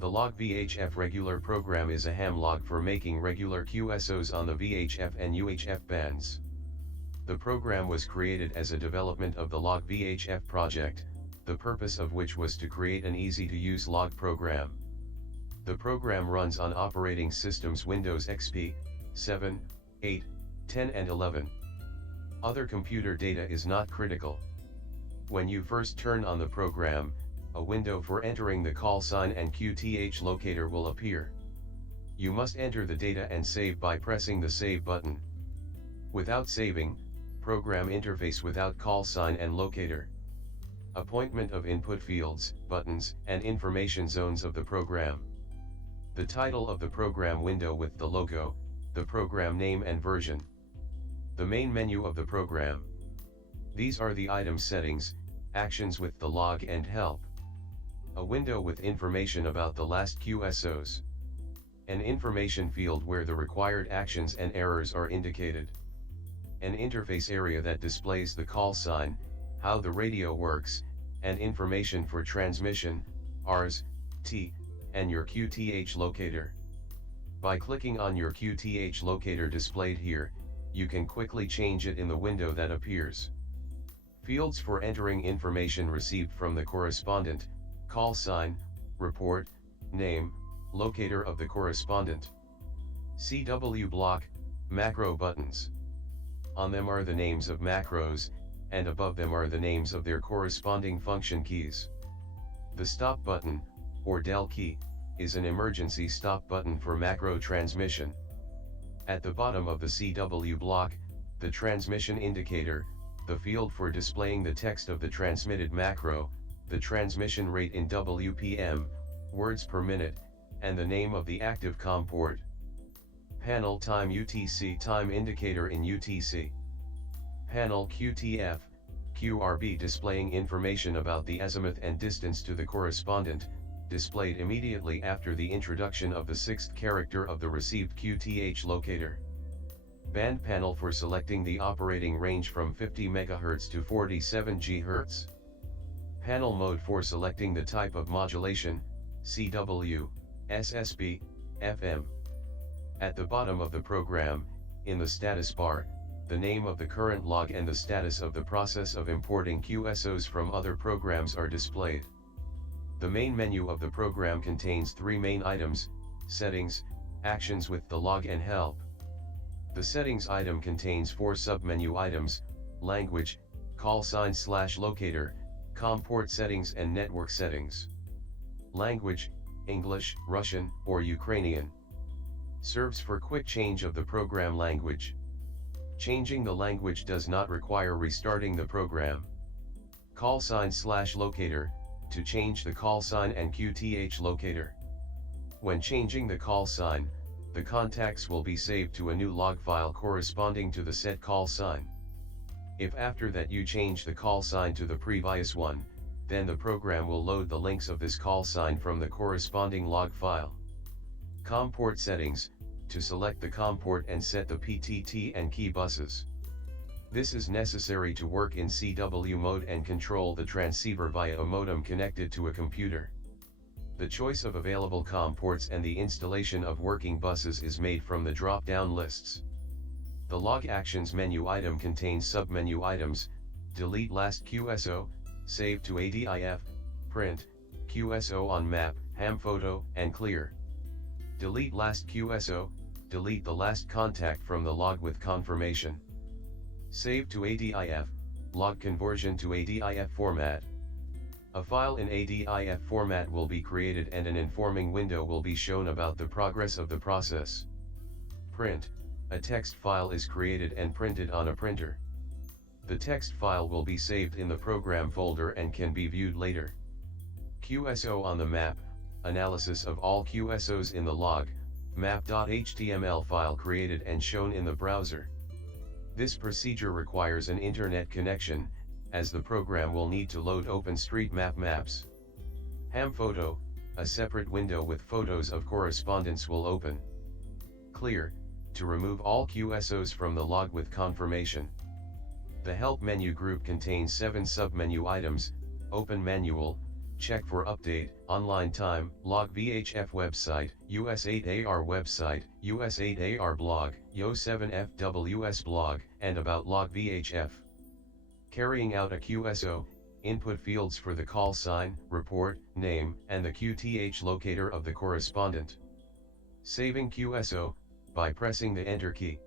The LogVHF Regular program is a ham log for making regular QSOs on the VHF and UHF bands. The program was created as a development of the LogVHF project, the purpose of which was to create an easy-to-use log program. The program runs on operating systems Windows XP, 7, 8, 10 and 11. Other computer data is not critical. When you first turn on the program, a window for entering the call sign and QTH locator will appear. You must enter the data and save by pressing the Save button. Without saving, program interface without call sign and locator. Appointment of input fields, buttons, and information zones of the program. The title of the program window with the logo, the program name and version. The main menu of the program. These are the item settings, actions with the log and help. A window with information about the last QSOs. An information field where the required actions and errors are indicated. An interface area that displays the call sign, how the radio works, and information for transmission, Rs, T, and your QTH locator. By clicking on your QTH locator displayed here, you can quickly change it in the window that appears. Fields for entering information received from the correspondent, call sign, report, name, locator of the correspondent. CW block, macro buttons. On them are the names of macros, and above them are the names of their corresponding function keys. The stop button, or DEL key, is an emergency stop button for macro transmission. At the bottom of the CW block, the transmission indicator, the field for displaying the text of the transmitted macro, the transmission rate in WPM, words per minute, and the name of the active COM port. Panel time UTC time indicator in UTC. Panel QTF, QRB displaying information about the azimuth and distance to the correspondent, displayed immediately after the introduction of the sixth character of the received QTH locator. Band panel for selecting the operating range from 50 MHz to 47 GHz. Panel mode for selecting the type of modulation, CW, SSB, FM. At the bottom of the program, in the status bar, the name of the current log and the status of the process of importing QSOs from other programs are displayed. The main menu of the program contains three main items: settings, actions with the log and help. The settings item contains four submenu items: language, call sign / locator, COM port settings and network settings. Language, English, Russian, or Ukrainian. Serves for quick change of the program language. Changing the language does not require restarting the program. Call sign / locator, to change the call sign and QTH locator. When changing the call sign, the contacts will be saved to a new log file corresponding to the set call sign. If after that you change the call sign to the previous one, then the program will load the links of this call sign from the corresponding log file. COM port settings, to select the COM port and set the PTT and key buses. This is necessary to work in CW mode and control the transceiver via a modem connected to a computer. The choice of available COM ports and the installation of working buses is made from the drop-down lists. The log actions menu item contains submenu items: delete last QSO, save to ADIF, print, QSO on map, ham photo, and clear. Delete last QSO, delete the last contact from the log with confirmation. Save to ADIF, log conversion to ADIF format. A file in ADIF format will be created and an informing window will be shown about the progress of the process. Print, a text file is created and printed on a printer. The text file will be saved in the program folder and can be viewed later. QSO on the map, analysis of all QSOs in the log, map.html file created and shown in the browser. This procedure requires an internet connection, as the program will need to load OpenStreetMap maps. Ham photo, a separate window with photos of correspondence will open. Clear, to remove all QSOs from the log with confirmation. The Help menu group contains 7 submenu items: Open Manual, check for update, online time, LogVHF website, US8AR website, US8AR blog, Yo7FWS blog, and about LogVHF. Carrying out a QSO, input fields for the call sign, report, name, and the QTH locator of the correspondent. Saving QSO, by pressing the Enter key.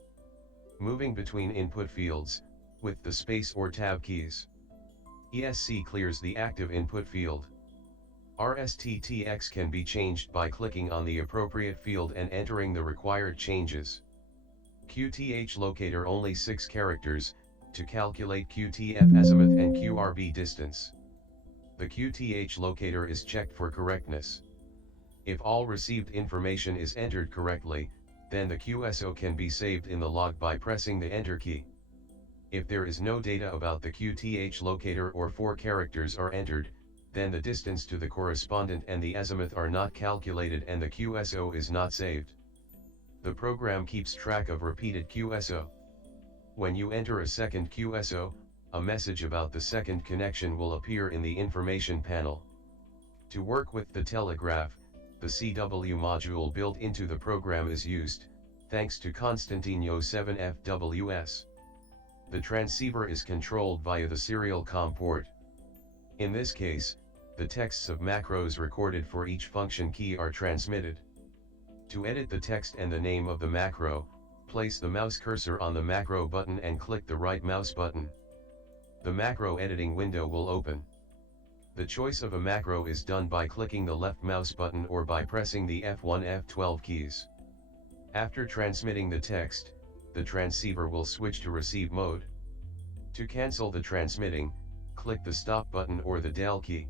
Moving between input fields, with the space or tab keys. ESC clears the active input field. RSTTX can be changed by clicking on the appropriate field and entering the required changes. QTH locator only 6 characters, to calculate QTF azimuth and QRB distance. The QTH locator is checked for correctness. If all received information is entered correctly, then the QSO can be saved in the log by pressing the Enter key. If there is no data about the QTH locator or 4 characters are entered, then the distance to the correspondent and the azimuth are not calculated and the QSO is not saved. The program keeps track of repeated QSO. When you enter a second QSO, a message about the second connection will appear in the information panel. To work with the telegraph, the CW module built into the program is used, thanks to Constantine Yo7FWS. The transceiver is controlled via the serial COM port. In this case, the texts of macros recorded for each function key are transmitted. To edit the text and the name of the macro, place the mouse cursor on the macro button and click the right mouse button. The macro editing window will open. The choice of a macro is done by clicking the left mouse button or by pressing the F1 F12 keys. After transmitting the text, the transceiver will switch to receive mode. To cancel the transmitting, click the stop button or the del key.